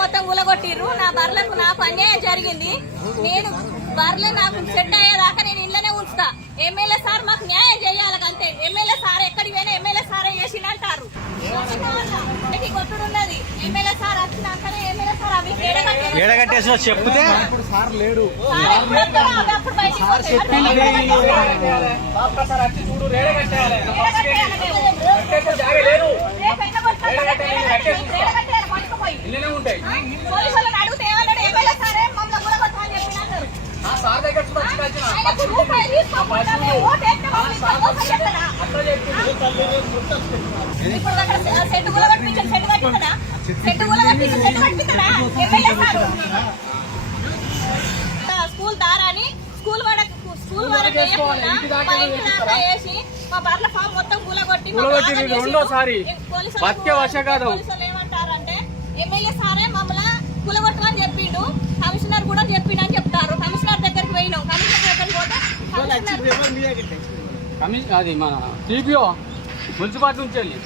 మొత్తం ఊలగొట్టిర్రు. నా బర్లకు నాకు అన్యాయం జరిగింది. నేను బర్రెలు నాకు సెట్ అయ్యేదాకా నేను ఇంట్లోనే ఉంచుతా. ఎమ్మెల్యే సార్ మాకు న్యాయం చేయాలి అంతే. ఎమ్మెల్యే సార్ ఎక్కడికి పోయినా ఎమ్మెల్యే సారే చేసిండు అంటారు. కొట్టుడున్నది ఎమ్మెల్యే సార్ వచ్చినాకనే ఎమ్మెల్యే సార్ అవి ఏడగట్టేసి చెప్తే సార్ లేడు పోలీసులను అడిగితే ఏమన్నాడు ఎమ్మెల్యే సారే మమ్మల్ని గులగొట్టమని చెప్పినట్టు. ఇప్పుడు అక్కడ సెట్ గులగొట్టించాడు. సెట్ కట్టిస్తాడా? సెట్ గులగొట్టించి సెట్ కట్టిస్తాడా ఎమ్మెల్యే సార్? స్కూల్ దారాని స్కూల్ వరకు వేసి మా బర్ల ఫామ్ మొత్తం కూలగొట్టి రెండోసారి ఏమంటారంటే ఎమ్మెల్యే సారే మమ్మల్ని కూలగొట్టమని చెప్పిండు. కమిషనర్ కూడా చెప్పిండు అని చెప్తారు. కమిషనర్ దగ్గరికి పోయినాం. కమిషనర్ దగ్గరికి పోతే అది మన సిపిఓ మున్సిపాలిటీ నుంచి వెళ్ళి